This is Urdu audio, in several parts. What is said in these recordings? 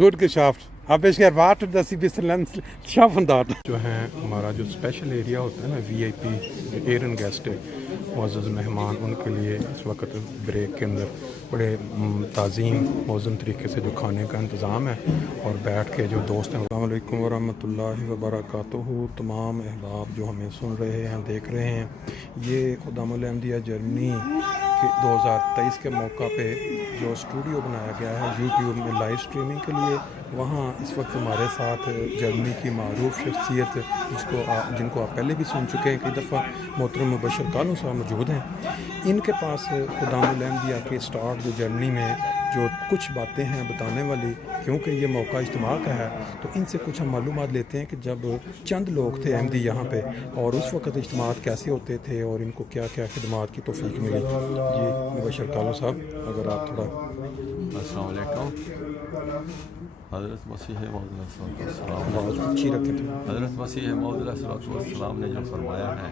Gut geschafft. Habe ich erwartet, dass Sie ein bisschen schaffen dort. جو ہیں ہمارا جو اسپیشل ایریا ہوتا ہے نا VIP ایرن گیسٹ معزز مہمان، ان کے لیے اس وقت بریک کے اندر بڑے تعظیم موزن طریقے سے جو کھانے کا انتظام ہے اور بیٹھ کے جو دوست ہیں. السلام علیکم ورحمۃ اللہ وبرکاتہ. تمام احباب جو ہمیں سن رہے ہیں دیکھ رہے ہیں، یہ خدام الحمدیہ جرمنی کے 2023 کے موقع پہ جو اسٹوڈیو بنایا گیا ہے YouTube میں لائیو اسٹریمنگ کے لیے، وہاں اس وقت ہمارے ساتھ جرمنی کی معروف شخصیت جن کو آپ پہلے بھی سن چکے ہیں کئی دفعہ، محترم مبشر کالوں صاحب موجود ہیں. ان کے پاس خدام الحمدیہ کے اسٹارٹ جو جرمنی میں جو کچھ باتیں ہیں بتانے والی، کیونکہ یہ موقع اجتماع کا ہے تو ان سے کچھ ہم معلومات لیتے ہیں کہ جب چند لوگ تھے احمدی یہاں پہ اور اس وقت اجتماعات کیسے ہوتے تھے اور ان کو کیا کیا خدمات کی توفیق ملی. جی مبشر کالوں صاحب اگر آپ تھوڑا. السلام علیکم. حضرت مسیح موعود علیہ السلام بہت اچھی رکھے تھے. حضرت مسیح موعود علیہ السلام نے جو فرمایا ہے،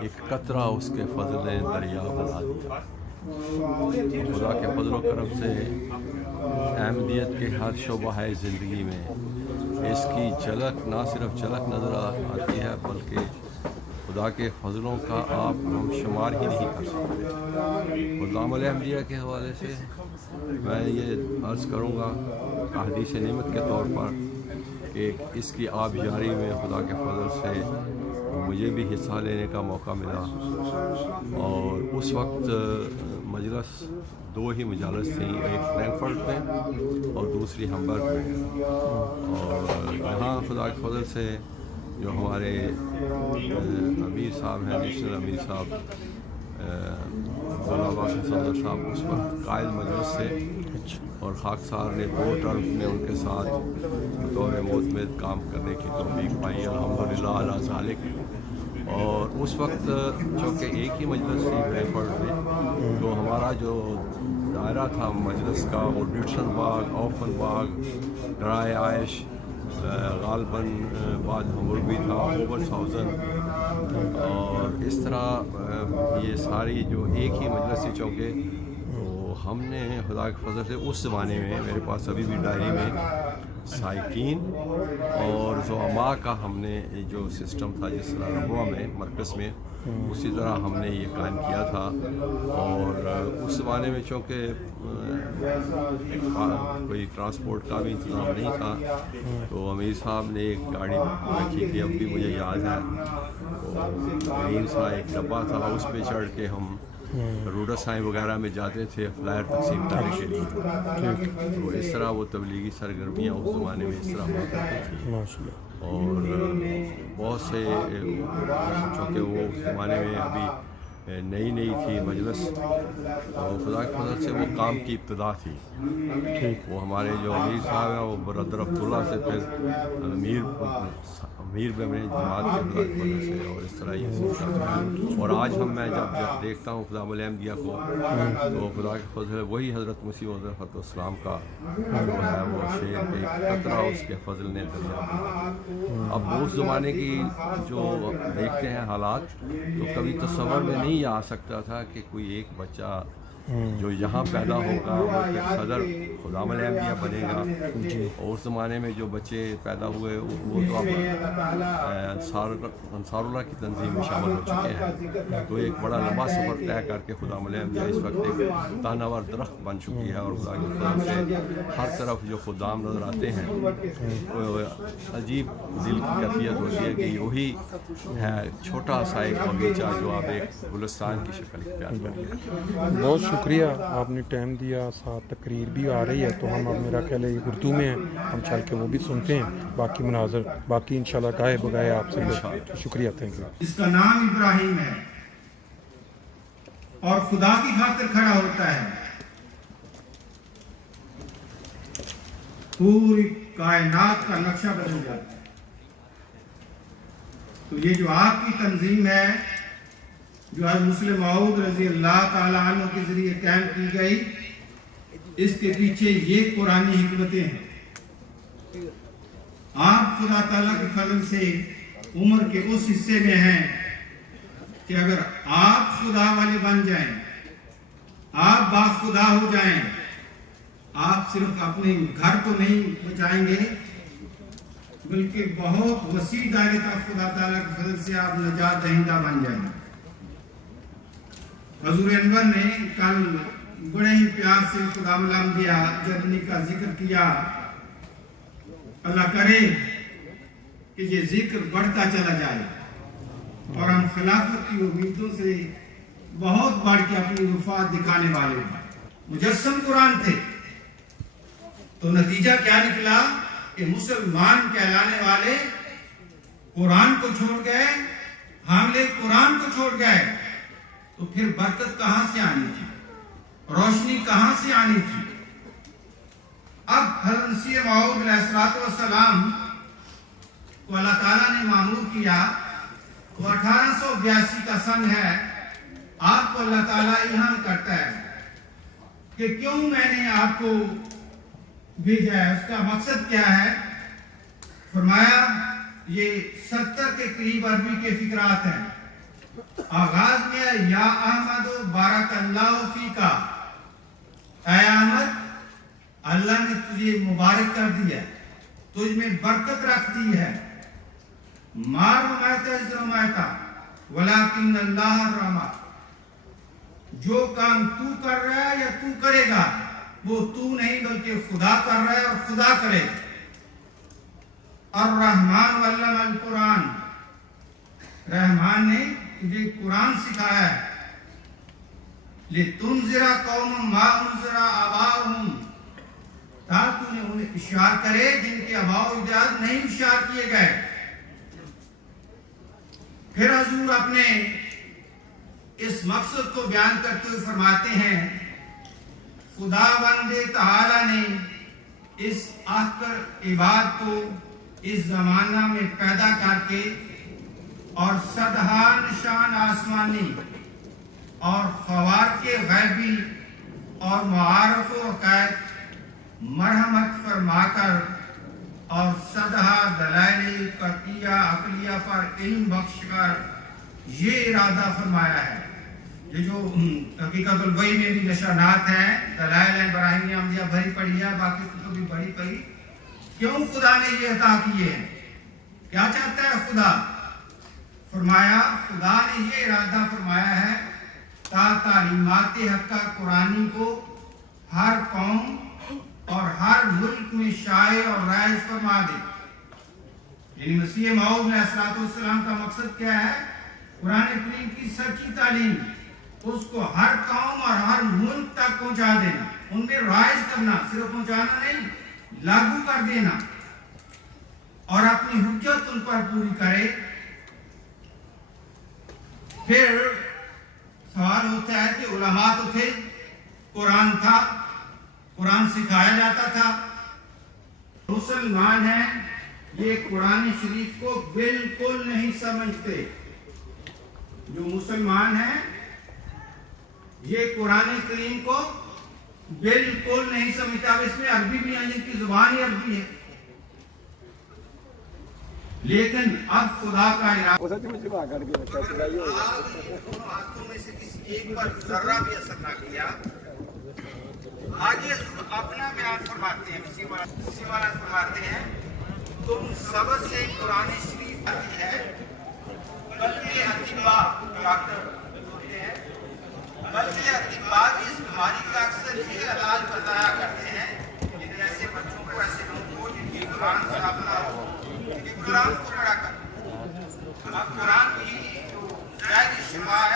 ایک قطرہ اس کے فضل نے دریا بنا دیا. خدا کے فضل و کرم سے احمدیت کے ہر شعبہ زندگی میں اس کی جھلک نہ صرف جھلک نظر آتی ہے، بلکہ خدا کے فضلوں کا آپ ہم شمار ہی نہیں کر سکتے. خدام الحمدیہ کے حوالے سے میں یہ عرض کروں گا احادیث نعمت کے طور پر کہ اس کی آبیاری میں خدا کے فضل سے مجھے بھی حصہ لینے کا موقع ملا. اور اس وقت مجلس دو ہی مجالس تھیں، ایک فرینکفرٹ میں اور دوسری ہمبرگ میں. اور یہاں خدا کے فضل سے جو ہمارے امیر صاحب ہیں، نیشنل امیر صاحب صدر صاحب اس وقت قائد مجلس سے، اور خاکسار نے 2 ٹرم میں ان کے ساتھ بطور معتمد کام کرنے کی توفیق پائی، الحمدللہ علی ذالک. اور اس وقت چونکہ ایک ہی مجلس تھی فرینکفرٹ میں، تو ہمارا جو دائرہ تھا مجلس کا وہ ڈیوٹسن باغ، اوفن باغ، ڈرائے عائش، غالباً بعد ہمبرگ بھی تھا، اوبرسہاؤزن، اور اس طرح یہ ساری جو ایک ہی مجلس تھی. چونکہ تو ہم نے خدا کے فضل سے اس زمانے میں میرے پاس ابھی بھی ڈائری میں سائقین اور زعماء کا ہم نے جو سسٹم تھا، جس طرح ربوہ میں مرکز میں، اسی طرح ہم نے یہ قائم کیا تھا. اور اس زمانے میں چونکہ کوئی ٹرانسپورٹ کا بھی انتظام نہیں تھا، تو امیر صاحب نے ایک گاڑی رکھی تھی، اب بھی مجھے یاد ہے. گرین سا ایک ڈبہ تھا، اس پہ چڑھ کے ہم روڈا سائیں وغیرہ میں جاتے تھے فلائر تقسیم کرنے کے لیے. تو اس طرح وہ تبلیغی سرگرمیاں اس زمانے میں اس طرح ہوا کرتی تھیں. اور بہت سے چونکہ وہ اس زمانے میں ابھی نئی تھی مجلس، اور خدا کے فضل سے وہ کام کی ابتدا تھی. وہ ہمارے جو امیر صاحب ہیں وہ برادر عبداللہ سے پھر امیر بنے جماعت کے خدا کے فضل سے، اور اس طرح یہ سوچا. اور آج میں جب دیکھتا ہوں خدام الحمدیہ کو، تو خدا کے فضل سے وہی حضرت مسیح علیہ السلام کا جو ہے وہ شعر کہ قطرہ اس کے فضل نے دریا بنا. اب اس زمانے کی جو دیکھتے ہیں حالات، تو کبھی تصور میں نہیں آ سکتا تھا کہ کوئی ایک بچہ جو یہاں پیدا ہوگا وہ پھر صدر خدام الحمدیہ بنے گا. اور اس زمانے میں جو بچے پیدا ہوئے وہ تو اب انصار اللہ کی تنظیم میں شامل ہو چکے ہیں. تو ایک بڑا لمبا سفر طے کر کے خدام الحمدیہ اس وقت ایک تانور درخت بن چکی ہے. اور خدا کے فضل سے ہر طرف جو خدام نظر آتے ہیں، عجیب دل کی کیفیت ہوتی ہے کہ وہی ہے چھوٹا سا ایک باغیچہ جو آپ ایک گلستان کی شکل اختیار کریں. بہت شکریہ، آپ نے ٹائم دیا، ساتھ تقریر بھی آ رہی ہے تو ہم اب میرا خیال ہے اردو میں ہیں، ہم چل کے وہ بھی سنتے ہیں. باقی مناظر باقی انشاءاللہ گائے بگائے آپ سے. شکریہ، تھینک یو. اس کا نام ابراہیم ہے اور خدا کی خاطر کھڑا ہوتا ہے. پوری کائنات کا نقشہ بدل جاتا ہے. تو یہ جو آپ کی تنظیم ہے، جو حضرت مسلم موعود رضی اللہ تعالیٰ عنہ کے ذریعے قائم کی گئی، اس کے پیچھے یہ قرآنی حکمتیں ہیں. آپ خدا تعالیٰ کے فضل سے عمر کے اس حصے میں ہیں کہ اگر آپ خدا والے بن جائیں، آپ باخدا ہو جائیں، آپ صرف اپنے گھر تو نہیں بچائیں گے بلکہ بہت وسیع دائرے تک خدا تعالیٰ کے فضل سے آپ نجات دہندہ بن جائیں گے۔ حضور انور نے کل بڑے ہی پیار سے خدا الانبیاء جرمنی کا ذکر کیا۔ اللہ کرے کہ یہ ذکر بڑھتا چلا جائے اور ہم خلافت کی امیدوں سے بہت بڑھ کے اپنی وفات دکھانے والے ہیں۔ مجسم قرآن تھے تو نتیجہ کیا نکلا کہ مسلمان کہلانے والے قرآن کو چھوڑ گئے، حاملے قرآن کو چھوڑ گئے، تو پھر برکت کہاں سے آنی تھی، روشنی کہاں سے آنی تھی؟ اب حضرت مسیح موعود علیہ السلام کو اللہ تعالیٰ نے مامور کیا، وہ 1882 کا سن ہے، آپ کو اللہ تعالیٰ الہام کرتا ہے کہ کیوں میں نے آپ کو بھیجا ہے، اس کا مقصد کیا ہے؟ فرمایا یہ 70 کے قریب عربی کے فقرات ہیں۔ آغاز میں ہے یا احمد بارک اللہ فیکا، اے احمد اللہ نے تجھے مبارک کر دیا، تجھ میں برکت رکھ دی ہے، مار رمایتا از رمایتا ولیکن اللہ رما، جو کام تو کر رہا ہے یا تو کرے گا وہ تو نہیں بلکہ خدا کر رہا ہے اور خدا کرے گا۔ الرحمن علم القرآن، رحمان نے تجھے قرآن سکھایا ہے، لِتُنذِرَ قَوْمًا مَا أُنذِرَ آبَاؤُهُمْ، تاکہ انہیں اشار کرے جن کے آباء و اجداد نہیں اشار کیے گئے۔ پھر حضور اپنے اس مقصد کو بیان کرتے ہوئے فرماتے ہیں خداوند تعالی نے اس آخر عباد کو اس زمانہ میں پیدا کر کے اور صدہا نشان آسمانی اور خوارق غیبی اور معارف و حقائق مرحمت فرما کر اور صدہا دلائل قطعیہ عقلیہ پر علم بخش کر یہ ارادہ فرمایا ہے۔ یہ جو حقیقت الوحی میں بھی نشانات ہیں، دلائل ہیں، براہین عملیہ بھری پڑی ہے، باقی کتب بھی بڑی پڑی، کیوں خدا نے یہ عطا کیے ہیں؟ کیا چاہتا ہے خدا؟ فرمایا خدا نے یہ ارادہ فرمایا ہے تا تعلیمات حقہ قرآنی کو ہر قوم اور ہر ملک میں شائع اور رائج فرما دے۔ یعنی مسیح موعود علیہ السلام کا مقصد کیا ہے؟ قرآن کریم کی سچی تعلیم اس کو ہر قوم اور ہر ملک تک پہنچا دینا، ان میں رائج کرنا، صرف پہنچانا نہیں، لاگو کر دینا، اور اپنی حجت ان پر پوری کرے۔ پھر سوال ہوتا ہے کہ علماء تو تھے، قرآن تھا، قرآن سکھایا جاتا تھا، مسلمان ہیں یہ قرآن شریف کو بالکل نہیں سمجھتے۔ جو مسلمان ہیں یہ قرآن کریم کو بالکل نہیں سمجھتا۔ اب اس میں عربی بھی نہیں، ان کی زبان ہی عربی ہے، لیکن اب خدا کا ارادہ ہاتھوں میں سے کسی ایک پر ذرہ بھی اثر نہ کیا۔ آگے اپنا بیان فرماتے ہیں، اسی والا فرماتے ہیں تم سب سے قرآن شریف آتی ہے، بلکہ اطباء ڈاکٹر ہوتے ہیں، بلکہ اطباء بھی اس بیماری کا اکثر یہ علاج بتایا کرتے ہیں کہ ایسے بچوں کو، ایسے لوگوں کو جن کی قرآن صاف نہ ہو، قرآن کو پڑھا کر۔ اب قرآن کی جو زائد شمار